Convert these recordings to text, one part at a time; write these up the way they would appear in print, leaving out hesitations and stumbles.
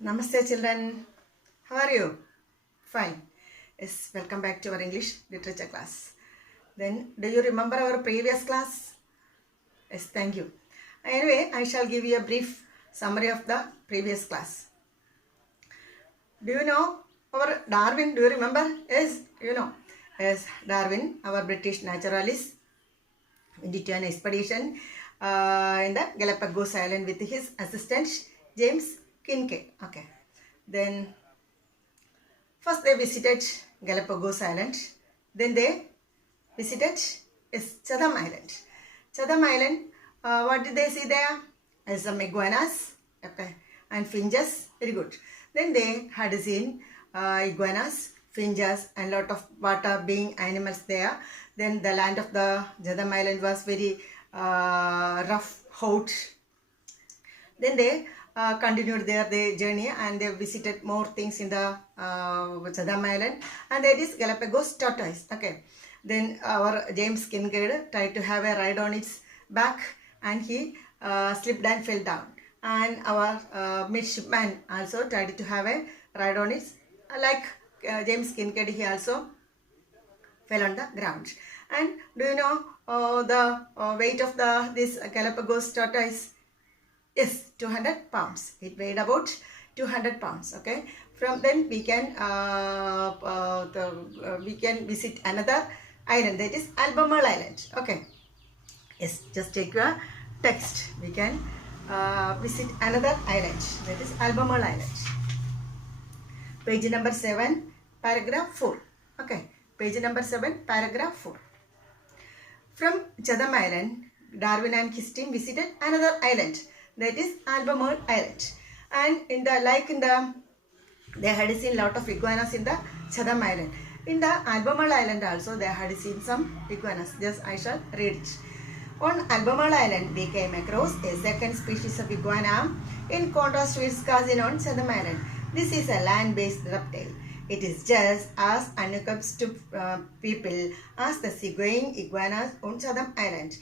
Namaste children, how are you? Fine. Yes, welcome back to our English literature class. Then, do you remember our previous class? Yes, thank you. Anyway, I shall give you a brief summary of the previous class. Do you know our Darwin? Do you remember? Yes, you know. Yes, Darwin, our British naturalist, went to an expedition in the Galapagos Island with his assistant James Kincaid. Okay. Then first they visited Galapagos Island. Then they visited Chatham Island. Chatham Island, what did they see there? Some iguanas, okay, and finches. Very good. Then they had seen iguanas, finches, and lot of water being animals there. Then the land of the Chatham Island was very rough, hot. Then they continued their journey and they visited more things in the Chatham Island, and that is Galapagos tortoise. Okay. Then our James Kincaid tried to have a ride on its back, and he slipped and fell down. And our midshipman also tried to have a ride on its, like James Kincaid, he also fell on the ground. And do you know the weight of this Galapagos tortoise? Yes, 200 pounds. It weighed about 200 pounds. Okay. From then we can visit another island, that is Albemarle Island. Okay. Yes, just take your text. We can visit another island, that is Albemarle Island. Page number 7, paragraph 4. Okay. Page number 7, paragraph 4. From Chatham Island, Darwin and his team visited another island, that is Albemarle Island. And they had seen lot of iguanas in the Chatham Island. In the Albemarle Island also they had seen some iguanas. Just I shall read it. On Albemarle Island we came across a second species of iguana in contrast to its cousin on Chatham Island. This is a land-based reptile. It is just as unaccustomed to people as the seagoing iguanas on Chatham Island.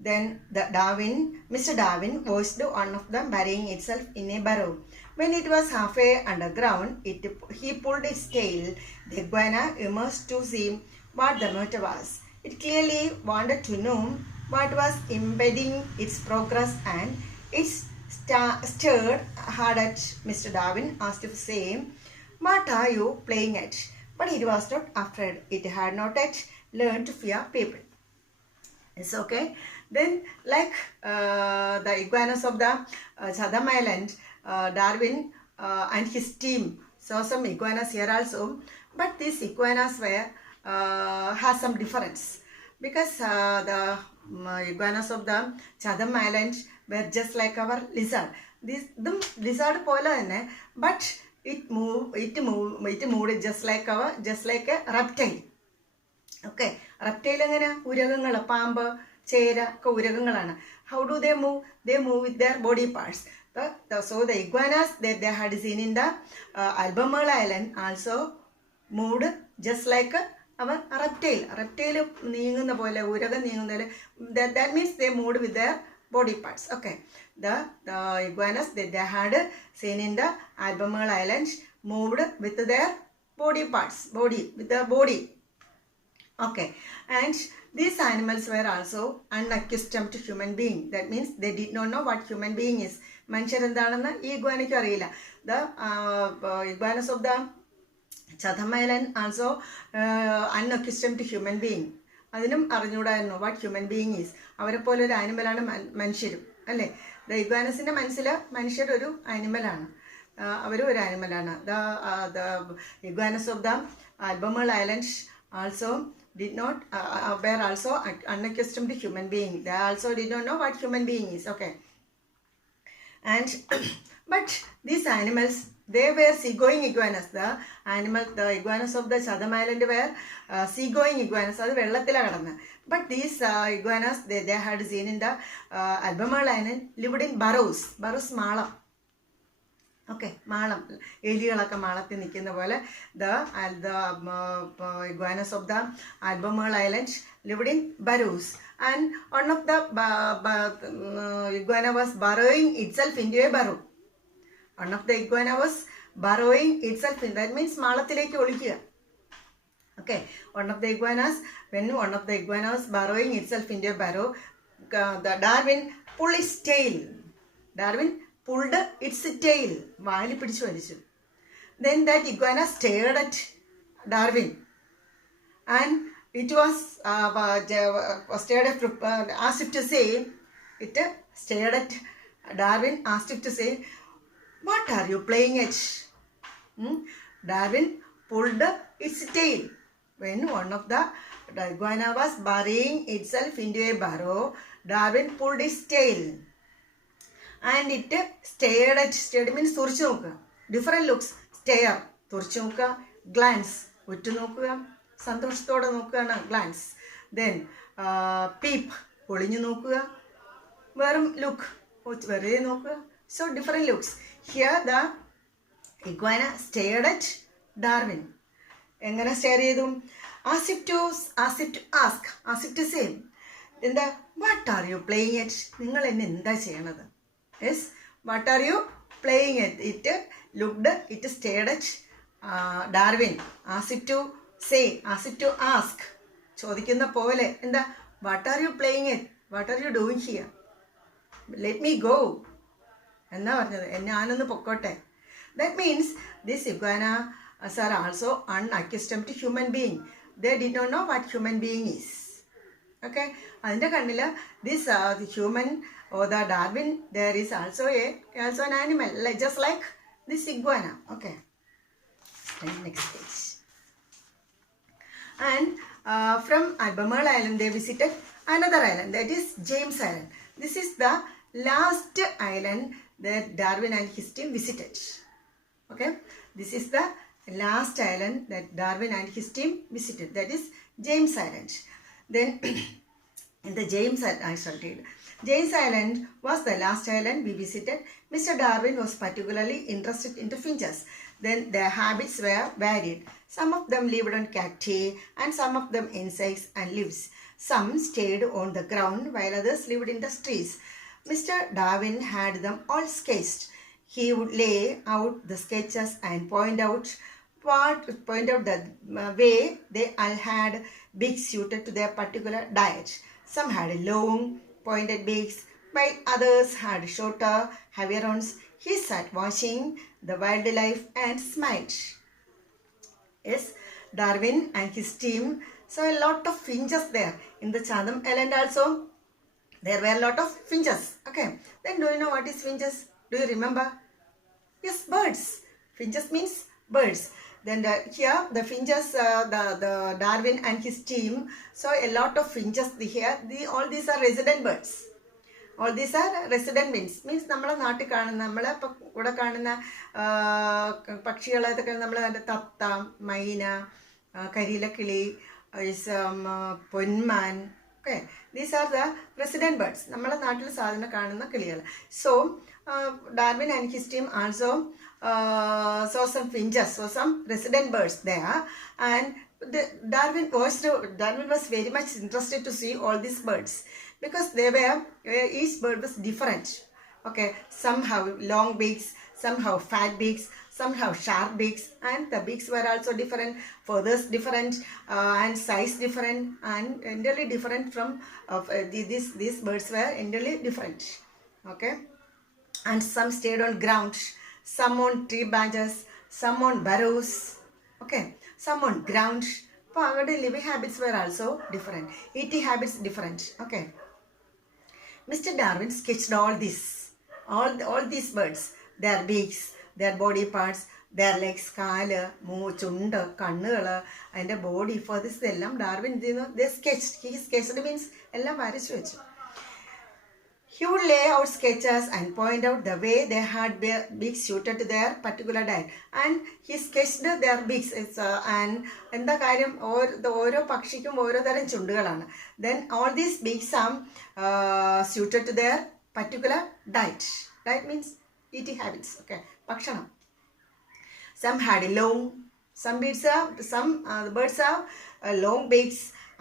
Then Mr. Darwin watched one of them burying itself in a burrow. When it was halfway underground, he pulled its tail. The iguana emerged to see what the matter was. It clearly wanted to know what was impeding its progress, and it stared hard at Mr. Darwin as if saying, "What are you playing at?" But it was not afraid. It had not yet learned to fear people. It's okay. Then, like the iguanas of the Chatham Island, Darwin and his team saw some iguanas here also. But these iguanas were has some difference, because the iguanas of the Chatham Island were just like our lizard. The lizard pole തന്നെ, but it moved just like a reptile. Okay, reptile എങ്ങനെ ഉരകങ്ങൾ, പാമ്പ്, ചേര ഒക്കെ ഉരകങ്ങളാണ്. How do they move? They move with their body parts. So the iguanas that they had seen in the Albemarle Island also moved just like our reptile. Reptile നീങ്ങുന്ന പോലെ, ഉരകം നീങ്ങുന്ന പോലെ. That means they moved with their body parts. Okay, the iguanas that they had seen in the Albemarle Island moved with their body parts, with their body. Okay, and these animals were also unaccustomed to human being. That means they did not know what human being is. മനുഷ്യർ എന്താണെന്ന് ഈ ഇഗ്വാനയ്ക്ക് അറിയില്ല. The iguanas of the Chatham Island also unaccustomed to human being. അതിനും അറിഞ്ഞുകൂടായിരുന്നു what human being is. അവരെ പോലെ ഒരു ആനിമലാണ് മനുഷ്യരും, അല്ലേ? ദ ഇഗ്വാനസിൻ്റെ മനസ്സിൽ മനുഷ്യർ ഒരു ആനിമലാണ്, അവരും ഒരു ആനിമലാണ്. The iguanas of the Albemarle Island also did not were also unaccustomed to human being. They also did not know what human being is. Okay, and but these animals, they were seagoing iguanas. The iguanas of the Chatham Island were seagoing iguanas. അത് വെള്ളത്തിലാണ് കിടന്നത്. But these iguanas they had seen in the Albemarle Island lived in burrows. മാളം. Okay, മാളം, എലികളൊക്കെ മാളത്തിൽ നിൽക്കുന്ന പോലെ. The iguanas of the Albemarle Island lived in burrows, and one of the iguana was burrowing itself into a burrow. One of the iguana was burrowing itself in. That means മാളത്തിലേക്ക് ഒളിക്കുക. Okay, one of the iguanas was burrowing itself into a burrow, the Darwin pulled its tail. Darwin pulled its tail. Valley പിടിച്ചു വലിച്ചു. Then that iguana stared at Darwin, and it was stared at, asked it to say, it stared at Darwin, asked it to say, what are you playing at? Darwin pulled its tail. When one of the iguana was burying itself into a burrow, Darwin pulled its tail, and it stared at. Stared means തുറിച്ചു നോക്കുക. Different looks. Stare തുറിച്ചു നോക്കുക. Glance ഉറ്റു നോക്കുക. സന്തോഷത്തോടെ നോക്കുകയാണ് glance. Then peep ഒളിഞ്ഞു നോക്കുക. വെറും look വെറുതെ നോക്കുക. So different looks. Here the iguana stared at Darwin. എങ്ങനെ സ്റ്റെയർ ചെയ്തു? Asked it to ask, asked it to say, എന്താ, what are you playing at? നിങ്ങൾ എന്നെ എന്താ ചെയ്യണത്? Yes, what are you playing at? It looked, it stared at Darwin. Asked it to say, asked it to ask. ചോദിക്കുന്ന പോലെ എന്താ, what are you playing at? What are you doing here? Let me go. എന്നാ പറഞ്ഞത്, ഞാനൊന്ന് പൊക്കോട്ടെ. That means this iguana are also unaccustomed to human being. They did not know what human being is. Okay, അതിൻ്റെ കണ്ണിൽ this the human or the Darwin, there is also an animal just like this iguana. Okay, next page. And from Albemarle Island they visited another island, that is James Island. This is the last island that Darwin and his team visited. Okay, this is the last island that Darwin and his team visited, that is James Island. Then in the James Island was the last island we visited. Mr. Darwin was particularly interested in the finches. Then their habits were varied. Some of them lived on cacti and some of them insects and leaves. Some stayed on the ground while others lived in the trees. Mr. Darwin had them all sketched. He would lay out the sketches and point out the way they all had beaks suited to their particular diet. Some had long pointed beaks, while others had shorter, heavier ones. He sat watching the wildlife and smiled. Yes, Darwin and his team saw a lot of finches there. In the Chatham Island also, there were a lot of finches. Okay, then do you know what is finches? Do you remember? Yes, birds. Finches means birds. Then here the finches, the Darwin and his team saw a lot of finches here. All these are resident birds. All these are resident means നമ്മളെ നാട്ടിൽ കാണുന്ന, നമ്മളെ ഇവിടെ കാണുന്ന പക്ഷികളൊക്കെ നമ്മൾ തത്ത, മൈന, കരിയിലക്കിളി, പൊന്മാൻ. Okay, these are the resident birds. നമ്മളെ നാട്ടിൽ സാധാരണ കാണുന്ന കിളികൾ. So Darwin and his team also saw some finches, saw some resident birds there, and Darwin was very much interested to see all these birds because each bird was different. Okay, some have long beaks, some have fat beaks, some have sharp beaks, and the beaks were also different, feathers different, and size different, and entirely different from these birds were entirely different. Okay, and some stayed on ground, some on tree branches, some on burrows. Okay, some on ground. So our living habits were also different, eating habits different. Okay, Mr. Darwin sketched all these birds, their beaks, their body parts, their legs, കാല്, ചുണ്ട്, കണ്ണുകൾ, അതിൻ്റെ body, ഫേർദസ്, ഇതെല്ലാം Darwin they sketched. He sketched means എല്ലാം വരച്ചു വെച്ചു. He would lay out sketches and point out the way they had beaks suited to their particular diet. And he sketched their beaks. And എന്താ കാര്യം, ഓരോ പക്ഷിക്കും ഓരോ തരം ചുണ്ടുകളാണ്. Then all these beaks are suited to their particular diet. Diet means eating habits. Okay, ഭക്ഷണം. Some had some birds have long beaks,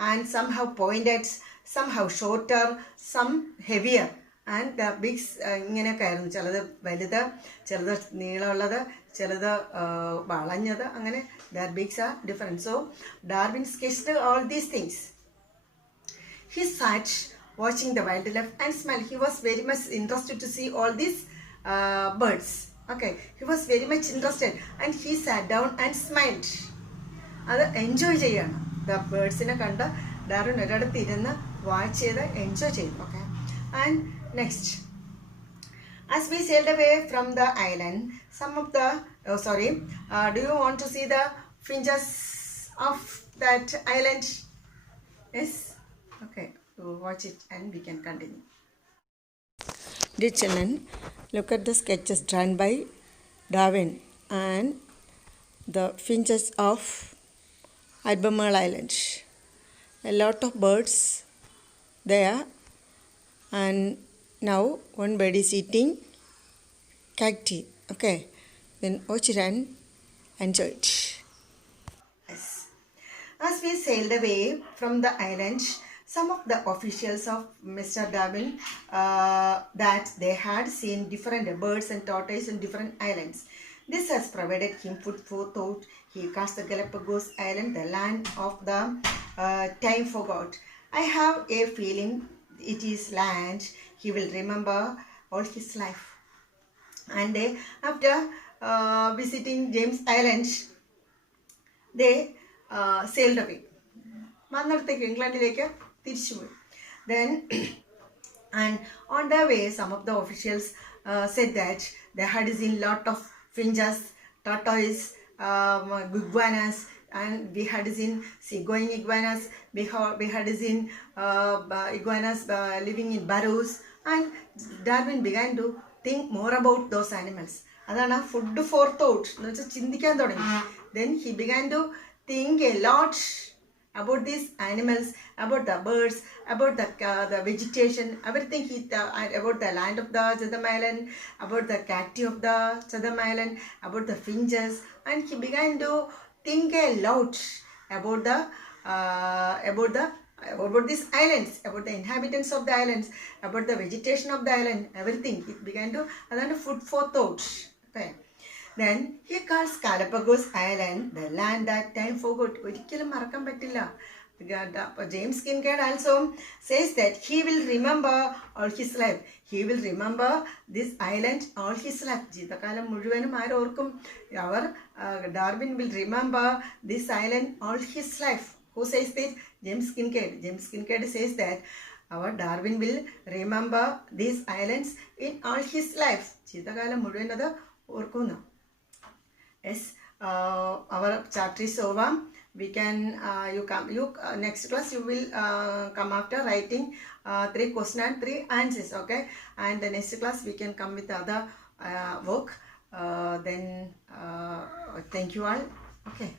and some have pointed, some have shorter, some heavier. And the beaks ഇങ്ങനെയൊക്കെ ആയിരുന്നു. ചിലത് വലുത്, ചിലത് നീളമുള്ളത്, ചിലത് വളഞ്ഞത്, അങ്ങനെ their beaks are different. So Darwin sketched all these things. He sat watching the wildlife and smiled. He was very much interested to see all these birds. Okay, he was very much interested and he sat down and smiled. അത് enjoy ചെയ്യാണ്. The ബേർഡ്സിനെ കണ്ട് Darwin ഒരിടത്ത് ഇരുന്ന് watch ചെയ്ത് enjoy ചെയ്തു. Okay, and next, as we sailed away from the island, some of the do you want to see the fringes of that island? Yes, okay, so watch it and we can continue. Dear children, look at the sketches drawn by Darwin and the fringes of Albemarle Island. A lot of birds there, and now one bird is eating cacti. Okay, then watch it and enjoy it. Yes. As we sailed away from the island, some of the officials of Mr. Darwin that they had seen different birds and tortoises in different islands. This has provided him food for thought. He calls the Galapagos Island the land of the time forgot. I have a feeling it is land he will remember all his life. And they, after visiting James Island, they sailed away. മന്നടത്തേക്ക്, ഇംഗ്ലണ്ടിലേക്ക് തിരിച്ചുപോയി. Then and on the way some of the officials said that they had seen lot of finches, tortoise, iguanas, and we had seen seagoing iguanas. We had seen iguanas living in burrows, and Darwin began to think more about those animals. അതാണ് food for thought എന്ന് വെച്ചാൽ ചിന്തിക്കാൻ തുടങ്ങി. Then he began to think a lot about these animals, about the birds, about the vegetation, everything. He about the land of the Chatham Island, about the cacti of the Chatham Island, about the finches, and he began to think a lot about these islands, about the inhabitants of the islands, about the vegetation of the island, everything. He began to, and food for thought. Okay. Then he calls Galapagos Island the land that time forgot. ഒരിക്കലും മറക്കാൻ പറ്റില്ല. James Kincaid also says that he will remember all his life. He will remember this island all his life. ജീവിതകാലം മുഴുവനും ആരോർക്കും? Darwin will remember this island all his life. Who says this? James Kincaid. James Kincaid says that our Darwin will remember these islands in all his life. ജീവിതകാലം മുഴുവൻ അത് ഓർക്കുന്നു. Yes, our chapter is over. We can next class you will come after writing 3 questions and 3 answers. Okay, and the next class we can come with other work. Then thank you all. Okay.